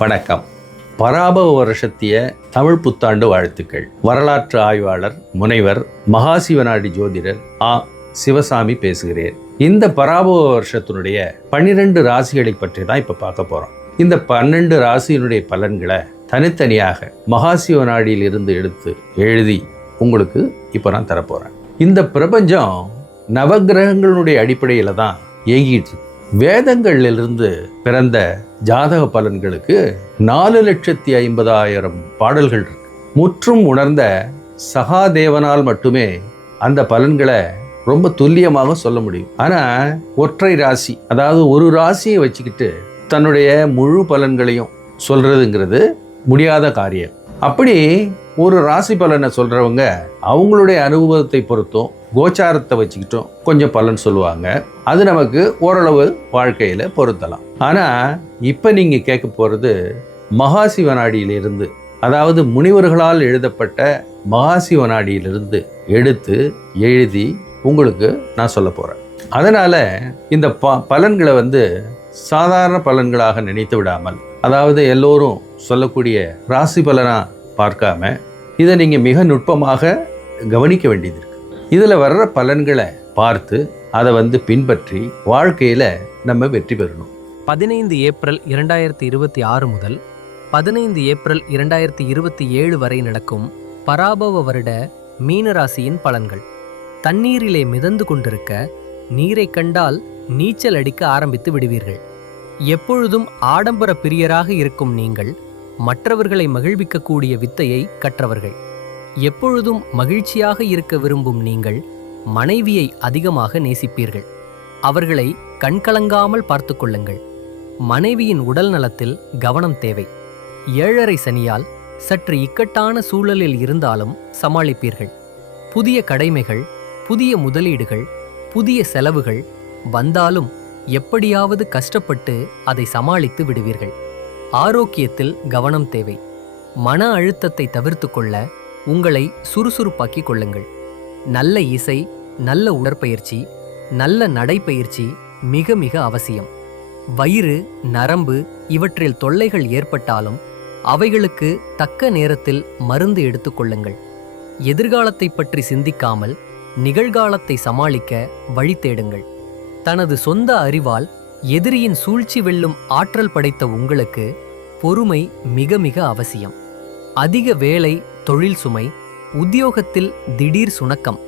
வணக்கம். பராபவ வருஷத்திய தமிழ் புத்தாண்டு வாழ்த்துக்கள். வரலாற்று ஆய்வாளர் முனைவர் மகாசிவனாடி ஜோதிடர் சிவசாமி பேசுகிறேன். இந்த பராபவ வருஷத்தினுடைய 12 ராசிகளை பற்றி தான் இப்ப பார்க்க போறோம். இந்த 12 ராசியினுடைய பலன்களை தனித்தனியாக மகாசிவனாடியில் இருந்து எடுத்து எழுதி உங்களுக்கு இப்ப நான் தரப்போறேன். இந்த பிரபஞ்சம் நவகிரகங்களுடைய அடிப்படையில தான் இயங்கிட்டு இருக்கு. வேதங்களிலிருந்து பிறந்த ஜாதக பலன்களுக்கு 4,50,000 பாடல்கள் இருக்கு. முற்றும் உணர்ந்த சகாதேவனால் மட்டுமே அந்த பலன்களை ரொம்ப துல்லியமாக சொல்ல முடியும். ஆனா ஒற்றை ராசி, அதாவது ஒரு ராசியை வச்சுக்கிட்டு தன்னுடைய முழு பலன்களையும் சொல்றதுங்கிறது முடியாத காரியம். அப்படி ஒரு ராசி பலனை சொல்றவங்க அவங்களுடைய அனுபவத்தை பொறுத்தும் கோச்சாரத்தை வச்சுக்கிட்டும் கொஞ்சம் பலன் சொல்லுவாங்க. அது நமக்கு ஓரளவு வாழ்க்கையில பொருத்தலாம். ஆனா இப்ப நீங்க கேட்க போறது மகாசிவனாடியிலிருந்து, அதாவது முனிவர்களால் எழுதப்பட்ட மகாசிவனாடியிலிருந்து எடுத்து எழுதி உங்களுக்கு நான் சொல்ல போறேன். அதனால இந்த பலன்களை சாதாரண பலன்களாக நினைத்து விடாமல், அதாவது எல்லோரும் சொல்லக்கூடிய ராசி பலனா பார்க்காம இதை நீங்க மிக நுட்பமாக கவனிக்க வேண்டியது இருக்கு. இதுல வர்ற பலன்களை பார்த்து அதை பின்பற்றி வாழ்க்கையில நம்ம வெற்றி பெறணும். 15 ஏப்ரல் 2026 முதல் 15 ஏப்ரல் 2027 வரை நடக்கும் பராபவ வருட மீனராசியின் பலன்கள். தண்ணீரிலே மிதந்து கொண்டிருக்க நீரை கண்டால் நீச்சல் அடிக்க ஆரம்பித்து விடுவீர்கள். எப்பொழுதும் ஆடம்பர பிரியராக இருக்கும் நீங்கள் மற்றவர்களை மகிழ்விக்கக்கூடிய வித்தையை கற்றவர்கள். எப்பொழுதும் மகிழ்ச்சியாக இருக்க விரும்பும் நீங்கள் மனைவியை அதிகமாக நேசிப்பீர்கள். அவர்களை கண்கலங்காமல் பார்த்து கொள்ளுங்கள். மனைவியின் உடல் நலத்தில் கவனம் தேவை. 7.5 சனியால் சற்று இக்கட்டான சூழலில் இருந்தாலும் சமாளிப்பீர்கள். புதிய கடமைகள், புதிய முதலீடுகள், புதிய செலவுகள் வந்தாலும் எப்படியாவது கஷ்டப்பட்டு அதை சமாளித்து விடுவீர்கள். ஆரோக்கியத்தில் கவனம் தேவை. மன அழுத்தத்தை தவிர்த்து கொள்ள உங்களை சுறுசுறுப்பாக்கிக் கொள்ளுங்கள். நல்ல இசை, நல்ல உடற்பயிற்சி, நல்ல நடைப்பயிற்சி மிக மிக அவசியம். வயிறு, நரம்பு இவற்றில் தொல்லைகள் ஏற்பட்டாலும் அவைகளுக்கு தக்க நேரத்தில் மருந்து எடுத்துக்கொள்ளுங்கள். எதிர்காலத்தை பற்றி சிந்திக்காமல் நிகழ்காலத்தை சமாளிக்க வழி தேடுங்கள். தனது சொந்த அறிவால் எதிரியின் சூழ்ச்சி வெல்லும் ஆற்றல் படைத்த உங்களுக்கு பொறுமை மிக மிக அவசியம். அதிக வேலை, தொழில் சுமை, உத்தியோகத்தில் திடீர் சுணக்கம்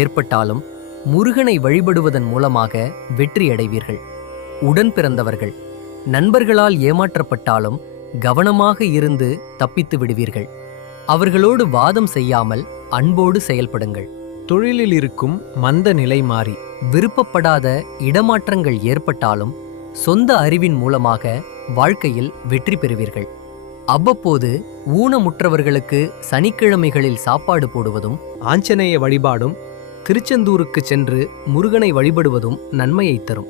ஏற்பட்டாலும் முருகனை வழிபடுவதன் மூலமாக வெற்றியடைவீர்கள். உடன் பிறந்தவர்கள், நண்பர்களால் ஏமாற்றப்பட்டாலும் கவனமாக இருந்து தப்பித்து விடுவீர்கள். அவர்களோடு வாதம் செய்யாமல் அன்போடு செயல்படுங்கள். தொழிலில் இருக்கும் மந்த நிலை மாறி விருப்பப்படாத இடமாற்றங்கள் ஏற்பட்டாலும் சொந்த அறிவின் மூலமாக வாழ்க்கையில் வெற்றி பெறுவீர்கள். அவ்வப்போது ஊனமுற்றவர்களுக்கு சனிக்கிழமைகளில் சாப்பாடு போடுவதும், ஆஞ்சநேய வழிபாடும், திருச்செந்தூருக்கு சென்று முருகனை வழிபடுவதும் நன்மையை தரும்.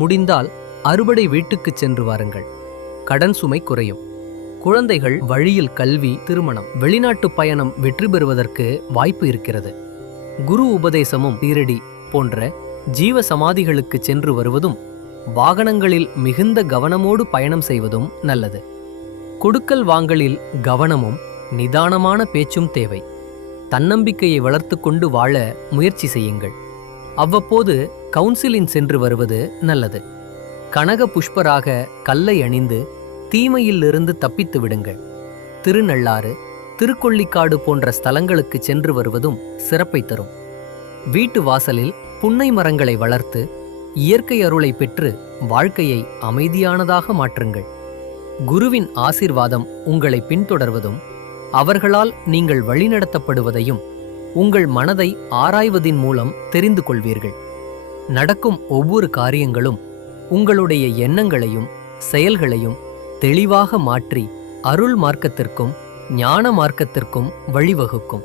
முடிந்தால் அறுபடை வீட்டுக்கு சென்று வாருங்கள். கடன் சுமை குறையும். குழந்தைகள் வழியில் கல்வி, திருமணம், வெளிநாட்டு பயணம் வெற்றி பெறுவதற்கு வாய்ப்பு இருக்கிறது. குரு உபதேசமும் தீரடி போன்ற ஜீவ சமாதிகளுக்கு சென்று வருவதும், வாகனங்களில் மிகுந்த கவனமோடு பயணம் செய்வதும் நல்லது. கொடுக்கல் வாங்கலில் கவனமும் நிதானமான பேச்சும் தேவை. தன்னம்பிக்கையை வளர்த்து கொண்டு வாழ முயற்சி செய்யுங்கள். அவ்வப்போது கவுன்சிலிங் சென்று வருவது நல்லது. கனக புஷ்பராக கல்லை அணிந்து தீமையிலிருந்து தப்பித்து விடுங்கள். திருநள்ளாறு, திருக்கொள்ளிக்காடு போன்ற ஸ்தலங்களுக்கு சென்று வருவதும் சிறப்பை தரும். வீட்டு வாசலில் புன்னை மரங்களை வளர்த்து இயற்கை அருளை பெற்று வாழ்க்கையை அமைதியானதாக மாற்றுங்கள். குருவின் ஆசீர்வாதம் உங்களை பின்தொடர்வதும், அவர்களால் நீங்கள் வழிநடத்தப்படுவதையும் உங்கள் மனதை ஆராய்வதின் மூலம் தெரிந்து கொள்வீர்கள். நடக்கும் ஒவ்வொரு காரியங்களும் உங்களுடைய எண்ணங்களையும் செயல்களையும் தெளிவாக மாற்றி அருள் மார்க்கத்திற்கும் ஞான மார்க்கத்திற்கும் வழிவகுக்கும்.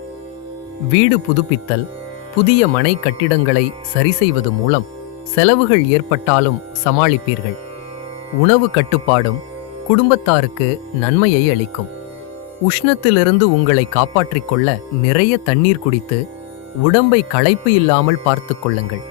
வீடு புதுப்பித்தல், புதிய மனை கட்டிடங்களை சரி செய்வது மூலம் செலவுகள் ஏற்பட்டாலும் சமாளிப்பீர்கள். உணவு கட்டுப்பாடும் குடும்பத்தாருக்கு நன்மையை அளிக்கும். உஷ்ணத்திலிருந்து உங்களை காப்பாற்றிக் கொள்ள நிறைய தண்ணீர் குடித்து உடம்பை களைப்பு இல்லாமல் பார்த்து கொள்ளுங்கள்.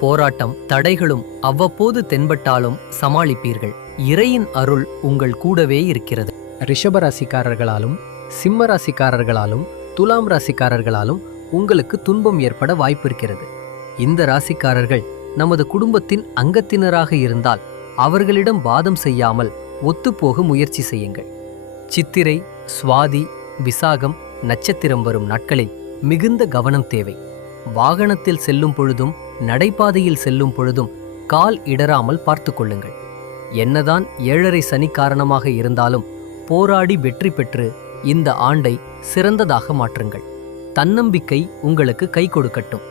போராட்டம், தடைகளும் அவ்வப்போது தென்பட்டாலும் சமாளிப்பீர்கள். இறையின் அருள் உங்கள் கூடவே இருக்கிறது. ரிஷப ராசிக்காரர்களாலும் சிம்ம ராசிக்காரர்களாலும் துலாம் ராசிக்காரர்களாலும் உங்களுக்கு துன்பம் ஏற்பட வாய்ப்பிருக்கிறது. இந்த ராசிக்காரர்கள் நமது குடும்பத்தின் அங்கத்தினராக இருந்தால் அவர்களிடம் வாதம் செய்யாமல் ஒத்துப்போக முயற்சி செய்யுங்கள். சித்திரை, சுவாதி, விசாகம் நட்சத்திரம் வரும் நாட்களில் மிகுந்த கவனம் தேவை. வாகனத்தில் செல்லும் பொழுதும் நடைபாதையில் செல்லும் பொழுதும் கால் இடராமல் பார்த்து கொள்ளுங்கள். என்னதான் 7.5 சனி காரணமாக இருந்தாலும் போராடி வெற்றி பெற்று இந்த ஆண்டை சிறந்ததாக மாற்றுங்கள். தன்னம்பிக்கை உங்களுக்கு கை கொடுக்கட்டும்.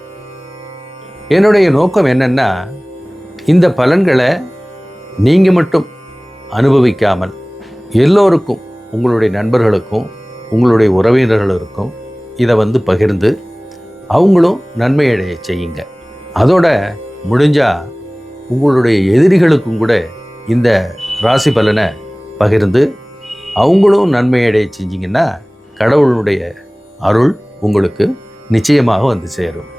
என்னுடைய நோக்கம் என்னன்னா, இந்த பலன்களை நீங்கள் மட்டும் அனுபவிக்காமல் எல்லோருக்கும், உங்களுடைய நண்பர்களுக்கும் உங்களுடைய உறவினர்களுக்கும் இதை பகிர்ந்து அவங்களும் நன்மையடைய செய்யுங்க. அதோட முடிஞ்சால் உங்களுடைய எதிரிகளுக்கும் கூட இந்த ராசி பலனை பகிர்ந்து அவங்களும் நன்மையடைய செஞ்சிங்கன்னா கடவுளுடைய அருள் உங்களுக்கு நிச்சயமாக சேரும்.